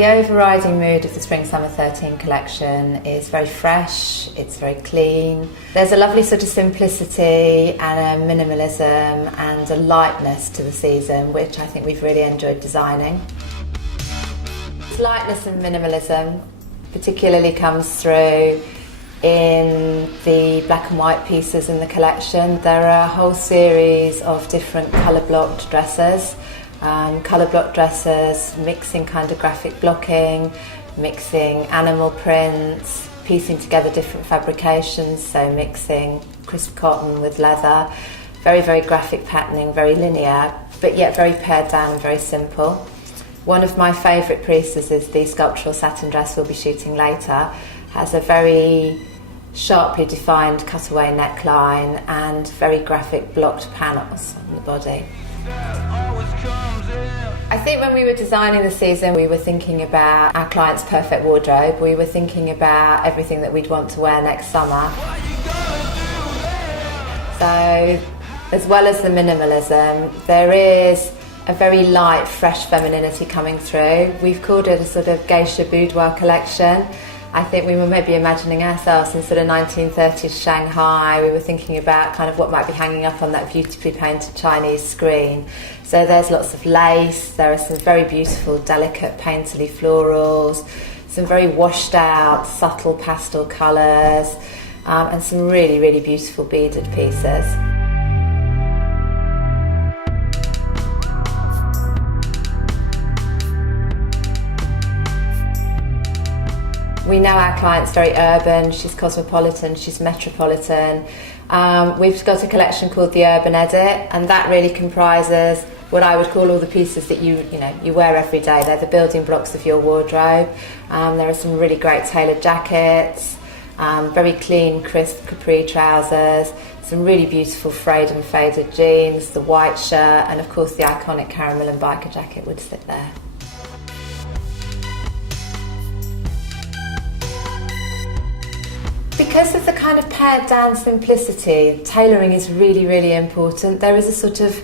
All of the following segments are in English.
The overriding mood of the Spring/Summer 13 collection is very fresh, it's very clean. There's a lovely sort of simplicity and a minimalism and a lightness to the season, which I think we've really enjoyed designing. Lightness and minimalism particularly comes through in the black and white pieces in the collection. There are a whole series of different colour blocked dresses. Colour block dresses, mixing kind of graphic blocking, mixing animal prints, piecing together different fabrications, so mixing crisp cotton with leather. Very, very graphic patterning, very linear, but yet very pared down and very simple. One of my favourite pieces is the sculptural satin dress we'll be shooting later. Has a very sharply defined cutaway neckline and very graphic blocked panels on the body. I think when we were designing the season, we were thinking about our client's perfect wardrobe. We were thinking about everything that we'd want to wear next summer. So, as well as the minimalism, there is a very light, fresh femininity coming through. We've called it a sort of geisha boudoir collection. I think we were maybe imagining ourselves in sort of 1930s Shanghai. We were thinking about kind of what might be hanging up on that beautifully painted Chinese screen. So there's lots of lace, there are some very beautiful, delicate, painterly florals, some very washed out, subtle pastel colours, and some really, really beautiful beaded pieces. We know our client's very urban, she's cosmopolitan, she's metropolitan. We've got a collection called the Urban Edit, and that really comprises what I would call all the pieces that you wear every day. They're the building blocks of your wardrobe. There are some really great tailored jackets, very clean, crisp capri trousers, some really beautiful frayed and faded jeans, the white shirt, and of course the iconic Karen Millen biker jacket would sit there. Because of the kind of pared down simplicity, tailoring is really, really important. There is a sort of,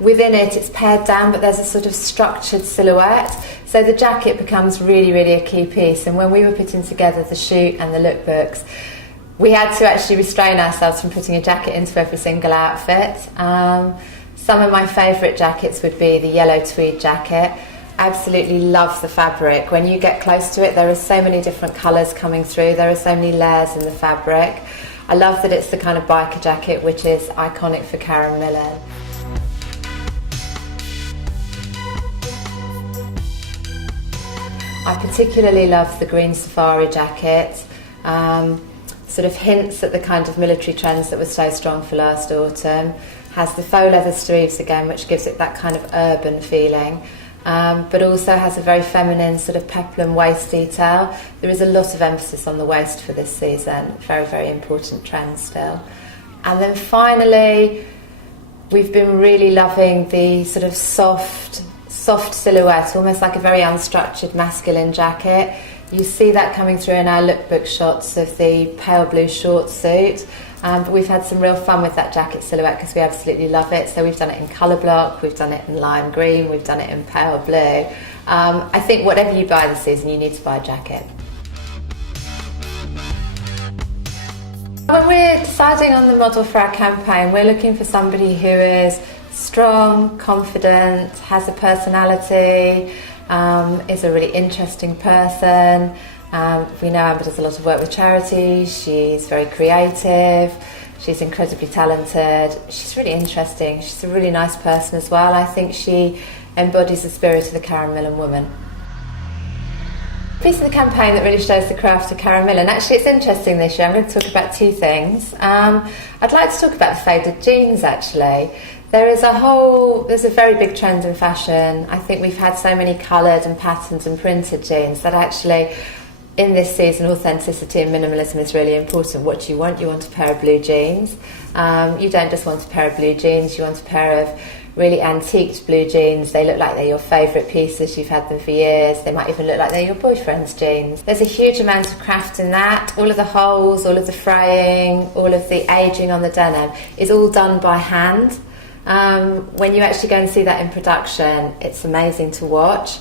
within it, it's pared down, but there's a sort of structured silhouette. So the jacket becomes really, really a key piece. And when we were putting together the shoot and the lookbooks, we had to actually restrain ourselves from putting a jacket into every single outfit. Some of my favourite jackets would be the yellow tweed jacket. Absolutely love the fabric. When you get close to it, there are so many different colours coming through. There are so many layers in the fabric. I love that it's the kind of biker jacket which is iconic for Karen Millen. I particularly love the green safari jacket. Sort of hints at the kind of military trends that were so strong for last autumn. Has the faux leather sleeves again, which gives it that kind of urban feeling. But also has a very feminine sort of peplum waist detail. There is a lot of emphasis on the waist for this season, very, very important trend still. And then finally, we've been really loving the sort of soft silhouette, almost like a very unstructured masculine jacket. You see that coming through in our lookbook shots of the pale blue short suit. But we've had some real fun with that jacket silhouette because we absolutely love it. So we've done it in colour block, we've done it in lime green, we've done it in pale blue. I think whatever you buy this season, you need to buy a jacket. When we're deciding on the model for our campaign, we're looking for somebody who is strong, confident, has a personality, is a really interesting person. We know Amber does a lot of work with charities, she's very creative, she's incredibly talented, she's really interesting, she's a really nice person as well. I think she embodies the spirit of the Karen Millen woman. A piece of the campaign that really shows the craft of Karen Millen. Actually, it's interesting this year. I'm going to talk about two things. I'd like to talk about the faded jeans, actually. There's a very big trend in fashion. I think we've had so many coloured and patterned and printed jeans that actually in this season, authenticity and minimalism is really important. What do you want? You want a pair of blue jeans. You don't just want a pair of blue jeans, you want a pair of really antiqued blue jeans. They look like they're your favourite pieces, you've had them for years. They might even look like they're your boyfriend's jeans. There's a huge amount of craft in that. All of the holes, all of the fraying, all of the ageing on the denim is all done by hand. When you actually go and see that in production, it's amazing to watch.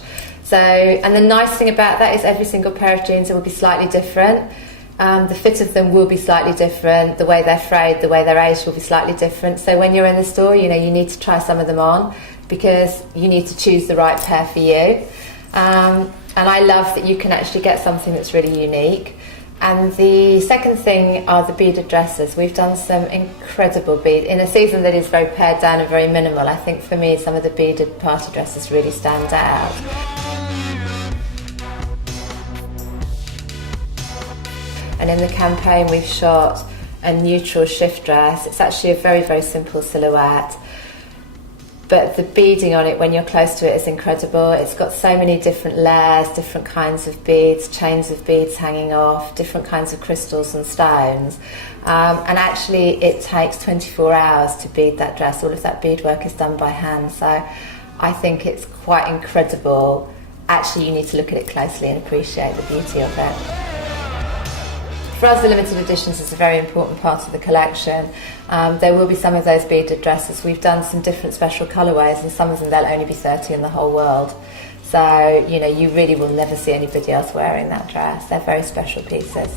So, and the nice thing about that is every single pair of jeans will be slightly different. The fit of them will be slightly different. The way they're frayed, the way they're aged will be slightly different. So when you're in the store, you need to try some of them on because you need to choose the right pair for you. And I love that you can actually get something that's really unique. And the second thing are the beaded dresses. We've done some incredible bead in a season that is very pared down and very minimal. I think for me some of the beaded party dresses really stand out. And in the campaign we've shot a neutral shift dress. It's actually a very, very simple silhouette. But the beading on it when you're close to it is incredible. It's got so many different layers, different kinds of beads, chains of beads hanging off, different kinds of crystals and stones. And actually it takes 24 hours to bead that dress. All of that beadwork is done by hand. So I think it's quite incredible. Actually, you need to look at it closely and appreciate the beauty of it. For us, the limited editions is a very important part of the collection. There will be some of those beaded dresses. We've done some different special colourways, and some of them there'll only be 30 in the whole world. So, you really will never see anybody else wearing that dress. They're very special pieces.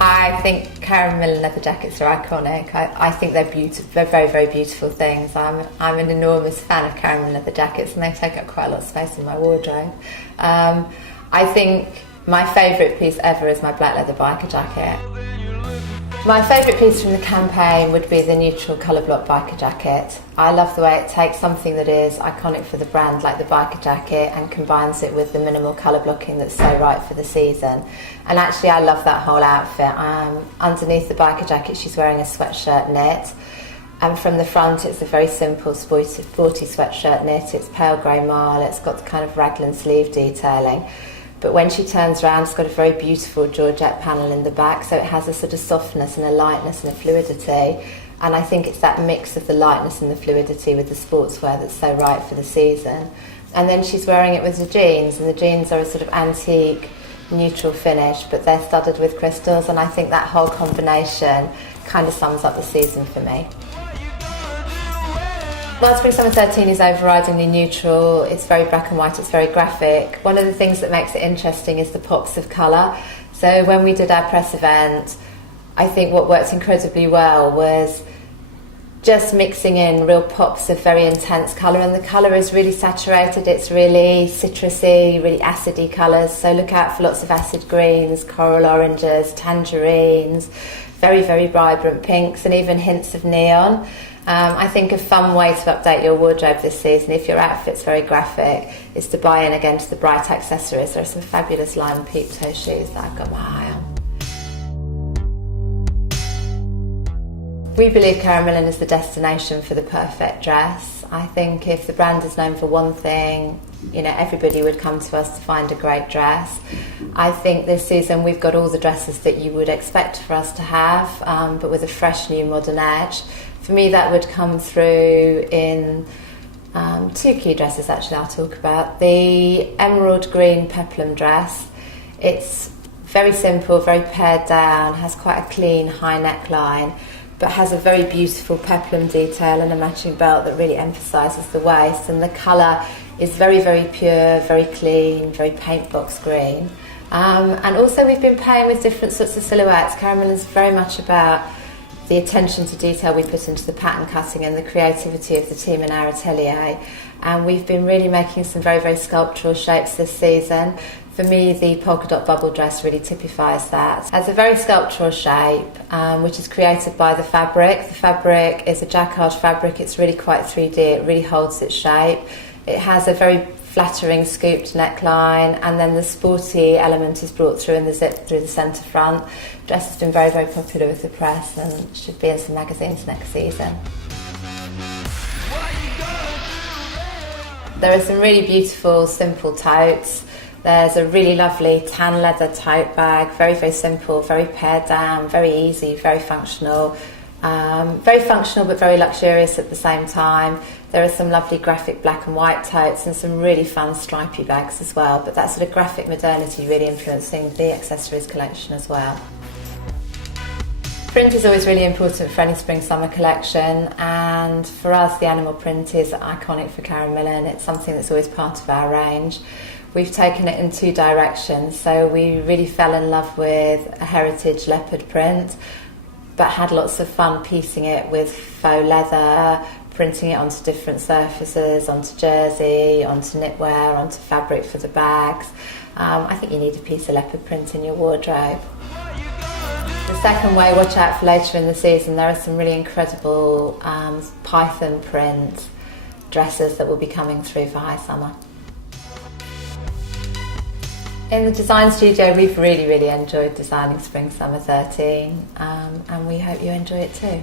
I think Karen Millen leather jackets are iconic. I think they're beautiful. They're very, very beautiful things. I'm an enormous fan of Karen Millen leather jackets, and they take up quite a lot of space in my wardrobe. I think my favourite piece ever is my black leather biker jacket. My favourite piece from the campaign would be the neutral colour block biker jacket. I love the way it takes something that is iconic for the brand, like the biker jacket, and combines it with the minimal colour blocking that's so right for the season. And actually I love that whole outfit. Underneath the biker jacket she's wearing a sweatshirt knit. And from the front it's a very simple sporty sweatshirt knit. It's pale grey marl, it's got the kind of raglan sleeve detailing. But when she turns around, it's got a very beautiful georgette panel in the back, so it has a sort of softness and a lightness and a fluidity. And I think it's that mix of the lightness and the fluidity with the sportswear that's so right for the season. And then she's wearing it with the jeans, and the jeans are a sort of antique, neutral finish, but they're studded with crystals, and I think that whole combination kind of sums up the season for me. Well, Spring Summer 13 is overridingly neutral. It's very black and white, it's very graphic. One of the things that makes it interesting is the pops of colour. So when we did our press event, I think what worked incredibly well was just mixing in real pops of very intense colour, and the colour is really saturated, it's really citrusy, really acidy colours, so look out for lots of acid greens, coral oranges, tangerines, very, very vibrant pinks, and even hints of neon. I think a fun way to update your wardrobe this season, if your outfit's very graphic, is to buy in again to the bright accessories. There are some fabulous lime peep toe shoes that I've got my eye on. We believe Karen Millen is the destination for the perfect dress. I think if the brand is known for one thing, everybody would come to us to find a great dress. I think this season we've got all the dresses that you would expect for us to have, but with a fresh new modern edge. For me, that would come through in two key dresses actually I'll talk about. The emerald green peplum dress. It's very simple, very pared down, has quite a clean high neckline, but has a very beautiful peplum detail and a matching belt that really emphasises the waist, and the colour is very, very pure, very clean, very paint box green. And also we've been playing with different sorts of silhouettes. Karen Millen's very much about the attention to detail we put into the pattern cutting and the creativity of the team in our atelier. And we've been really making some very, very sculptural shapes this season. For me, the polka dot bubble dress really typifies that. It's a very sculptural shape, which is created by the fabric. The fabric is a jacquard fabric. It's really quite 3D. It really holds its shape. It has a very flattering scooped neckline, and then the sporty element is brought through in the zip through the centre front. The dress has been very, very popular with the press and should be in some magazines next season. There are some really beautiful, simple totes. There's a really lovely tan leather tote bag, very, very simple, very pared down, very easy, very functional. Very functional but very luxurious at the same time. There are some lovely graphic black and white totes and some really fun stripy bags as well, but that sort of graphic modernity really influencing the accessories collection as well. Print is always really important for any spring-summer collection, and for us the animal print is iconic for Karen Millen. It's something that's always part of our range. We've taken it in two directions, so we really fell in love with a heritage leopard print, but had lots of fun piecing it with faux leather, printing it onto different surfaces, onto jersey, onto knitwear, onto fabric for the bags. I think you need a piece of leopard print in your wardrobe. The second way, watch out for later in the season, there are some really incredible python print dresses that will be coming through for high summer. In the design studio, we've really enjoyed designing Spring Summer 13, and we hope you enjoy it too.